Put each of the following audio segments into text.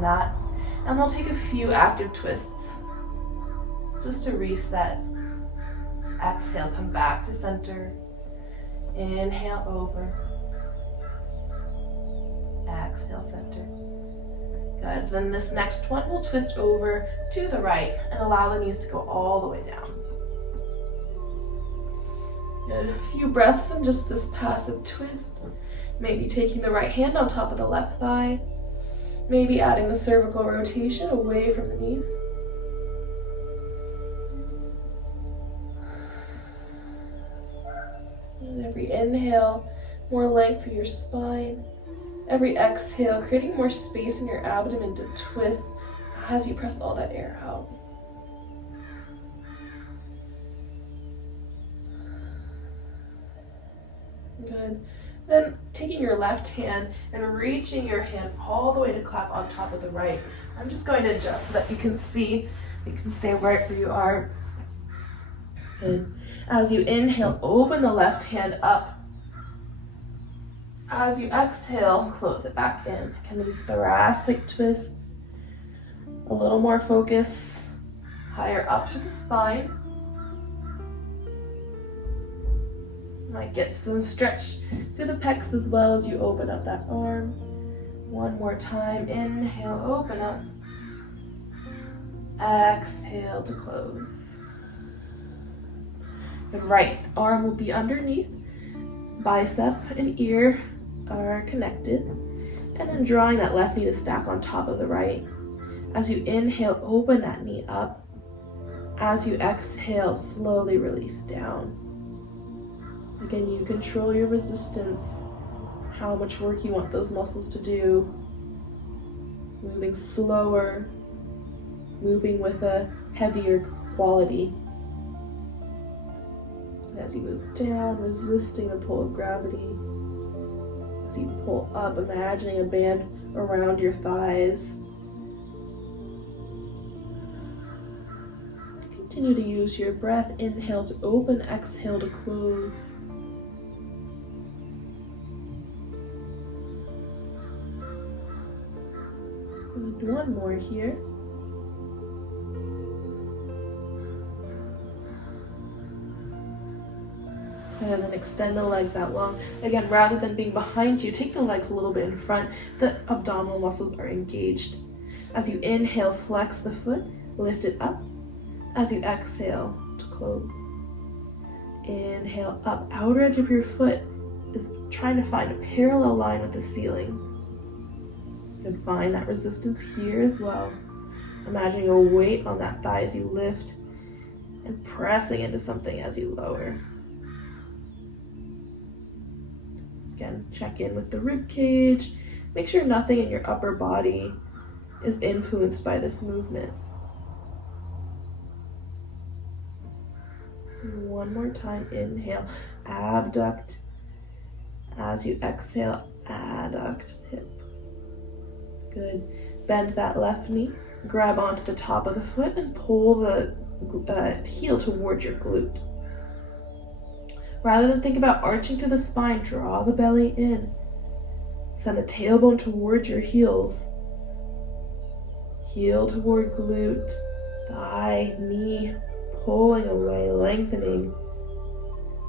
mat. And we'll take a few active twists just to reset. Exhale, come back to center. Inhale over. Exhale, center. Good. Then this next one, we'll twist over to the right and allow the knees to go all the way down. Good. A few breaths in just this passive twist. Maybe taking the right hand on top of the left thigh. Maybe adding the cervical rotation away from the knees. And every inhale, more length through your spine. Every exhale, creating more space in your abdomen to twist as you press all that air out. Good. Then taking your left hand and reaching your hand all the way to clap on top of the right. I'm just going to adjust so that you can see. You can stay right where you are. Good. As you inhale, open the left hand up. As you exhale, close it back in. Again, these thoracic twists. A little more focus higher up to the spine. Might get some stretch through the pecs as well as you open up that arm. One more time. Inhale, open up. Exhale to close. The right arm will be underneath. Bicep and ear are connected. And then drawing that left knee to stack on top of the right. As you inhale, open that knee up. As you exhale, slowly release down. Again, you control your resistance, how much work you want those muscles to do. Moving slower, moving with a heavier quality. As you move down, resisting the pull of gravity. As you pull up, imagining a band around your thighs. Continue to use your breath. Inhale to open, exhale to close. And one more here. And then extend the legs out long. Again, rather than being behind you, take the legs a little bit in front. The abdominal muscles are engaged. As you inhale, flex the foot, lift it up. As you exhale, to close. Inhale up. Outer edge of your foot is trying to find a parallel line with the ceiling. You can find that resistance here as well. Imagining a weight on that thigh as you lift and pressing into something as you lower. Again, check in with the rib cage. Make sure nothing in your upper body is influenced by this movement. One more time, inhale, abduct. As you exhale, adduct hip. Good. Bend that left knee, grab onto the top of the foot and pull the heel toward your glute. Rather than think about arching through the spine, draw the belly in. Send the tailbone toward your heels. Heel toward glute, thigh, knee, pulling away, lengthening.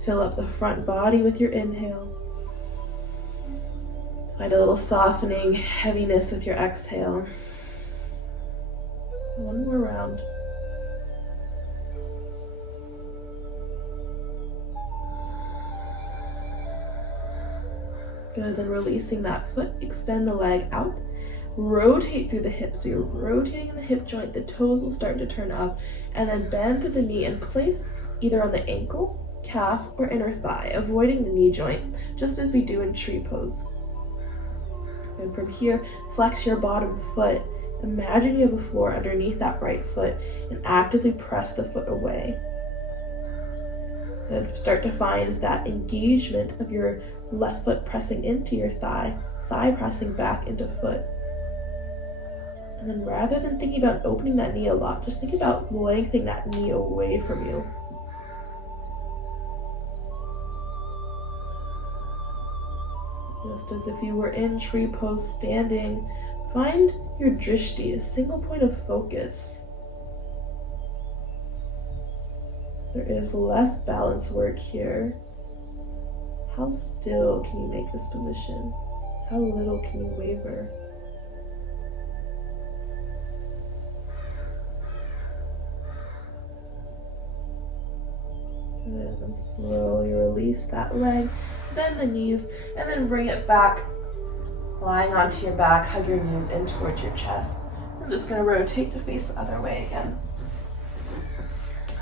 Fill up the front body with your inhale. Find a little softening, heaviness with your exhale. One more round. Good, then releasing that foot, extend the leg out. Rotate through the hips. So you're rotating in the hip joint, the toes will start to turn up, and then bend through the knee and place either on the ankle, calf, or inner thigh, avoiding the knee joint, just as we do in tree pose. And from here, flex your bottom foot. Imagine you have a floor underneath that right foot and actively press the foot away. And start to find that engagement of your left foot pressing into your thigh, thigh pressing back into foot. And then rather than thinking about opening that knee a lot, just think about lengthening that knee away from you. Just as if you were in tree pose, standing Find your drishti, a single point of focus. There is less balance work here. How still can you make this position? How little can you waver? Good, and slowly release that leg, bend the knees, and then bring it back. Lying onto your back, hug your knees in towards your chest. I'm just gonna rotate to face the other way again.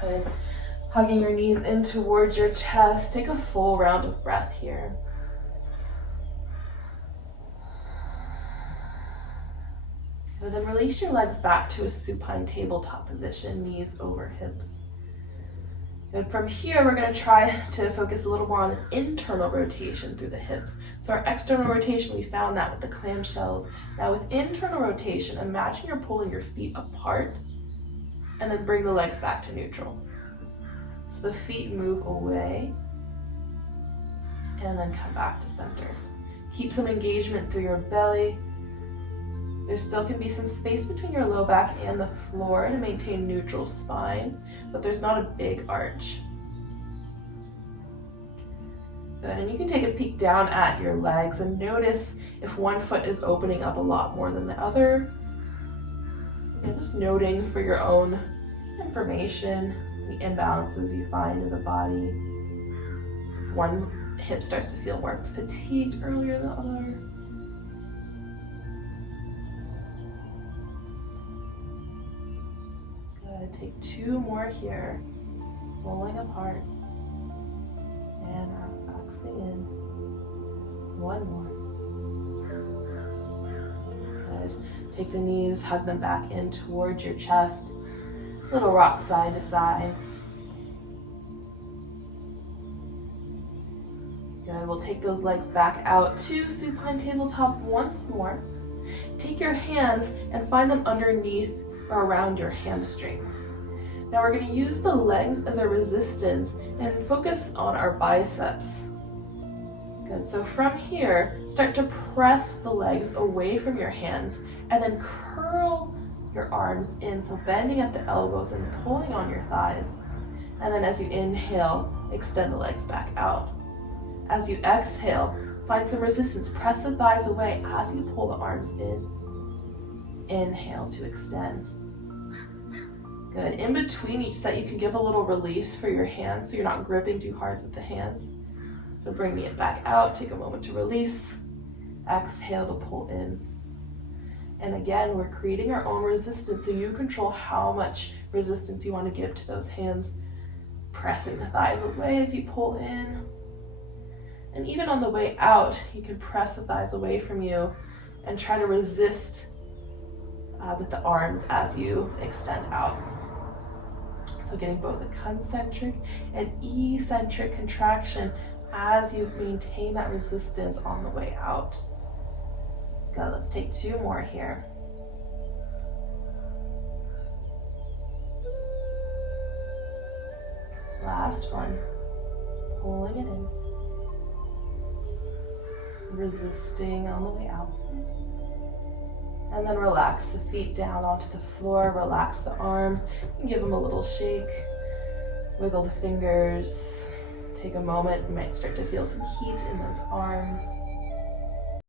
Good. Hugging your knees in towards your chest. Take a full round of breath here. And then release your legs back to a supine tabletop position, knees over hips. And from here, we're going to try to focus a little more on the internal rotation through the hips. So our external rotation, we found that with the clamshells. Now with internal rotation, imagine you're pulling your feet apart and then bring the legs back to neutral. So the feet move away and then come back to center. Keep some engagement through your belly. There still can be some space between your low back and the floor to maintain neutral spine, but there's not a big arch. Good, and you can take a peek down at your legs and notice if one foot is opening up a lot more than the other. And just noting for your own information the imbalances you find in the body. If one hip starts to feel more fatigued earlier than the other. Good, take two more here, rolling apart and relaxing in. One more. Good, take the knees, hug them back in towards your chest. Little rock side to side. Good, we'll take those legs back out to supine tabletop once more. Take your hands and find them underneath or around your hamstrings. Now we're going to use the legs as a resistance and focus on our biceps. Good, so from here, start to press the legs away from your hands and then curl your arms in, so bending at the elbows and pulling on your thighs. And then as you inhale, extend the legs back out. As you exhale, find some resistance. Press the thighs away as you pull the arms in. Inhale to extend. Good. In between each set, you can give a little release for your hands so you're not gripping too hard with the hands. So bringing it back out, take a moment to release. Exhale to pull in. And again, we're creating our own resistance, so you control how much resistance you want to give to those hands. Pressing the thighs away as you pull in. And even on the way out, you can press the thighs away from you and try to resist with the arms as you extend out. So getting both a concentric and eccentric contraction as you maintain that resistance on the way out. Good, let's take two more here. Last one. Pulling it in. Resisting on the way out. And then relax the feet down onto the floor. Relax the arms and give them a little shake. Wiggle the fingers. Take a moment. You might start to feel some heat in those arms.